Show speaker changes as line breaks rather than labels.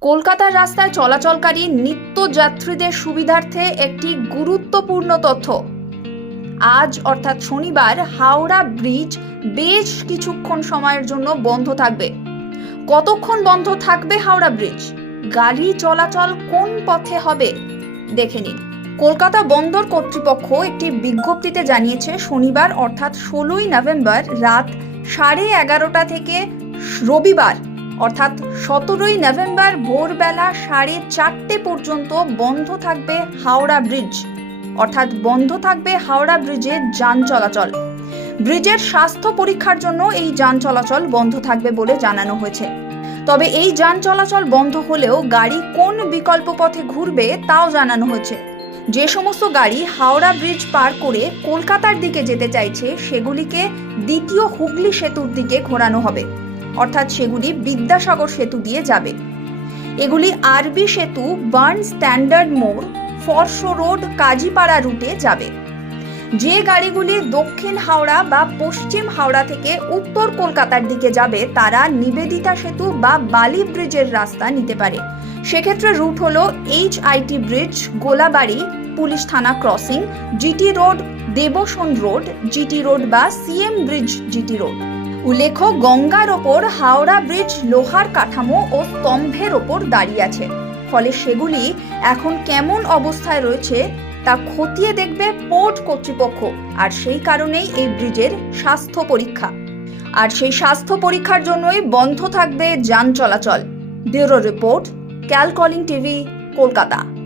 কলকাতার রাস্তায় চলাচলকারী নিত্যযাত্রীদের সুবিধার্থে একটি গুরুত্বপূর্ণ তথ্য। আজ, অর্থাৎ শনিবার, হাওড়া ব্রিজ বেশ কিছুক্ষণ সময়ের জন্য বন্ধ থাকবে। কতক্ষণ বন্ধ থাকবে হাওড়া ব্রিজ? গাড়ি চলাচল কোন পথে হবে? দেখে নিন। কলকাতা বন্দর কর্তৃপক্ষ একটি বিজ্ঞপ্তিতে জানিয়েছে, শনিবার, অর্থাৎ ষোলোই নভেম্বর রাত সাড়ে এগারোটা থেকে রবিবার অর্থাৎ সতেরোই নভেম্বর ভোরবেলা সাড়ে চারটে পর্যন্ত বন্ধ থাকবে হাওড়া ব্রিজ। অর্থাৎ বন্ধ থাকবে হাওড়া ব্রিজের যান চলাচল। ব্রিজের স্বাস্থ্য পরীক্ষার জন্য এই যান চলাচল বন্ধ থাকবে বলে জানানো হয়েছে। তবে এই যান চলাচল বন্ধ হলেও গাড়ি কোন বিকল্প পথে ঘুরবে তাও জানানো হয়েছে। যে সমস্ত গাড়ি হাওড়া ব্রিজ পার করে কলকাতার দিকে যেতে চাইছে, সেগুলিকে দ্বিতীয় হুগলি সেতুর দিকে ঘোরানো হবে। অর্থাৎ সেগুলি বিদ্যাসাগর সেতু দিয়ে যাবে। এগুলি আরবি সেতু বার্ন স্ট্যান্ডার্ড মোড় ফরশো রোড, কাজীপাড়া রুটে যাবে। যে গাড়িগুলি দক্ষিণ হাওড়া বা পশ্চিম হাওড়া থেকে উত্তর কলকাতার দিকে যাবে, তারা নিবেদিতা সেতু বা বালি ব্রিজের রাস্তা নিতে পারে। সেক্ষেত্রে রুট হলো H IT bridge, Golabari, police থানা crossing, GT road, দেবসন road, GT road বা সিএম ব্রিজ, জিটি রোড। উল্লেখ্য, গঙ্গার ওপর হাওড়া ব্রিজ লোহার কাঠামো ও স্তম্ভের ওপর দাঁড়িয়ে আছে। ফলে সেগুলি এখন কেমন অবস্থায় রয়েছে তা খতিয়ে দেখবে পোর্ট কর্তৃপক্ষ, আর সেই কারণেই এই ব্রিজের স্বাস্থ্য পরীক্ষা। আর সেই স্বাস্থ্য পরীক্ষার জন্যই বন্ধ থাকবে যান চলাচল। ব্যুরো রিপোর্ট ক্যালকলিং টিভি, কলকাতা।